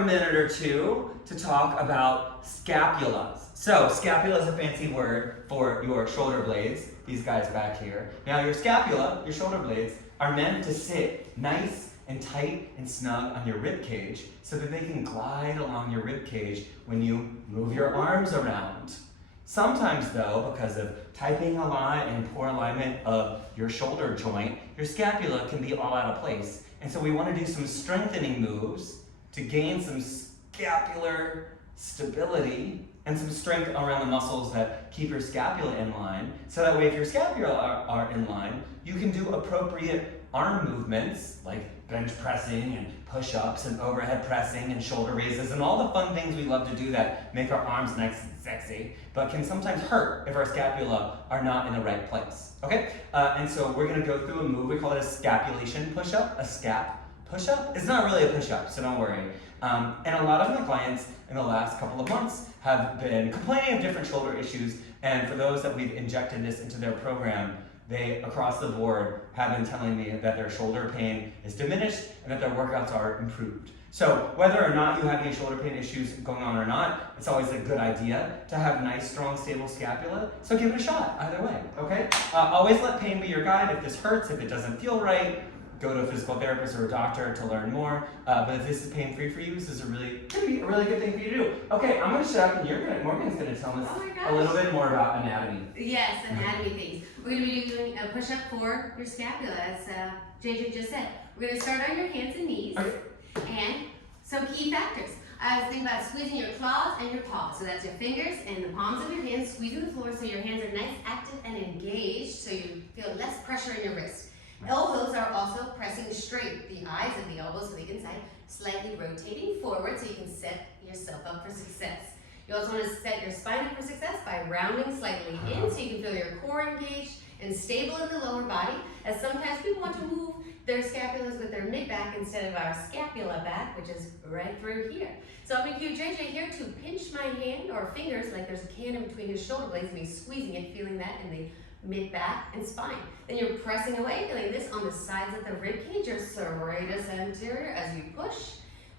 a minute or two to talk about scapulas. So, scapula is a fancy word for your shoulder blades, these guys back here. Now, your scapula, your shoulder blades, are meant to sit nice and tight and snug on your rib cage so that they can glide along your rib cage when you move your arms around. Sometimes though, because of typing a lot and poor alignment of your shoulder joint, your scapula can be all out of place. And so we want to do some strengthening moves to gain some scapular stability and some strength around the muscles that keep your scapula in line. So that way if your scapula are in line, you can do appropriate arm movements like bench pressing and push-ups and overhead pressing and shoulder raises and all the fun things we love to do that make our arms nice and sexy, but can sometimes hurt if our scapula are not in the right place, okay? And so we're gonna go through a move, we call it a scapulation push-up, a scap push-up. It's not really a push-up, so don't worry. And a lot of my clients in the last couple of months have been complaining of different shoulder issues, and for those that we've injected this into their program, they, across the board, have been telling me that their shoulder pain is diminished and that their workouts are improved. So whether or not you have any shoulder pain issues going on or not, it's always a good idea to have nice, strong, stable scapula. So give it a shot, either way, okay? Always let pain be your guide. If this hurts, if it doesn't feel right, go to a physical therapist or a doctor to learn more. But if this is pain-free for you, this is gonna be a really good thing for you to do. Okay, I'm gonna shut up and Morgan's gonna tell us a little bit more about anatomy. Yes, anatomy things. We're gonna be doing a push-up for your scapula, as JJ just said. We're gonna start on your hands and knees, and some key factors. I was thinking about squeezing your claws and your paws. So that's your fingers and the palms of your hands squeezing the floor so your hands are nice, active, and engaged so you feel less pressure in your wrist. Elbows are also pressing straight. The eyes of the elbows to the inside, slightly rotating forward so you can set yourself up for success. You also want to set your spine up for success by rounding slightly in so you can feel your core engaged and stable in the lower body, as sometimes people want to move their scapulas with their mid-back instead of our scapula back, which is right through here. So I'm going to cue JJ here to pinch my hand or fingers like there's a can in between his shoulder blades and he's squeezing it, feeling that in the mid-back and spine. Then you're pressing away, feeling this on the sides of the rib cage, your serratus anterior, as you push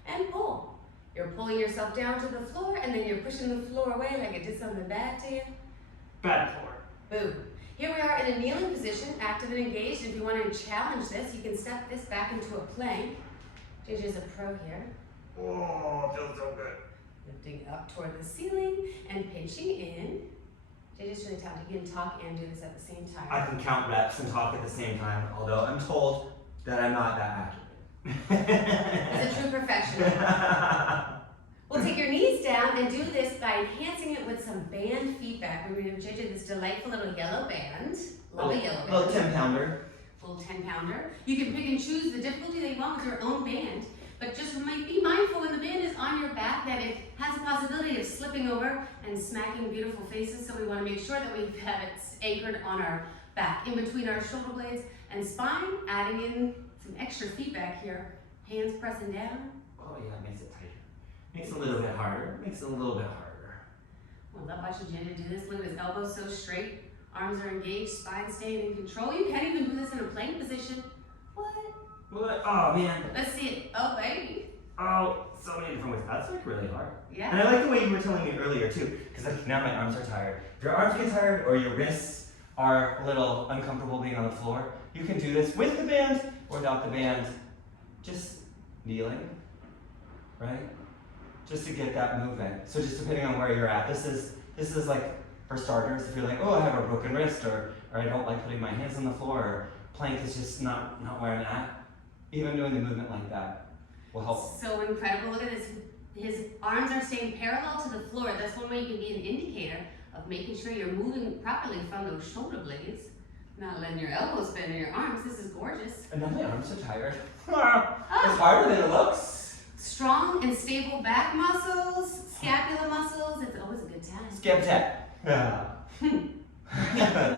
and pull. You're pulling yourself down to the floor, and then you're pushing the floor away like it did something bad to you. Bad floor. Boom. Here we are in a kneeling position, active and engaged. If you want to challenge this, you can step this back into a plank. JJ's a pro here. Oh, feels so good. Lifting up toward the ceiling and pinching in. JJ's really talented. You can talk and do this at the same time. I can count reps and talk at the same time, although I'm told that I'm not that accurate. As a true professional. We'll take your knees down and do this by enhancing it with some band feedback. We're going to give JJ this delightful little yellow band. Love a yellow band. Little 10-pounder. Little 10-pounder. You can pick and choose the difficulty that you want with your own band, but just be mindful when the band is on your back that it has a possibility of slipping over and smacking beautiful faces, so we want to make sure that we have it anchored on our back, in between our shoulder blades and spine, adding in some extra feedback here. Hands pressing down. Oh yeah, it makes it tighter. Makes it a little bit harder. Makes it a little bit harder. I love watching JJ do this. Look at his elbows so straight. Arms are engaged, spine staying in control. You can't even do this in a plank position. What? Oh man. Let's see it. Oh baby. Oh, so many different ways. That's like really hard. Yeah. And I like the way you were telling me earlier too, because like now my arms are tired. If your arms get tired or your wrists are a little uncomfortable being on the floor, you can do this with the band or without the band. Just kneeling, right? Just to get that movement. So just depending on where you're at, this is like for starters, if you're like, oh, I have a broken wrist, or I don't like putting my hands on the floor, or plank is just not where I'm at. Even doing the movement like that will help. So incredible. Look at this. His arms are staying parallel to the floor. That's one way you can be an indicator of making sure you're moving properly from those shoulder blades. Not letting your elbows bend in your arms. This is gorgeous. And now my arms are tired. It's harder than it looks. Strong and stable back muscles, scapula muscles. It's always a good time. Scap tap. Yeah.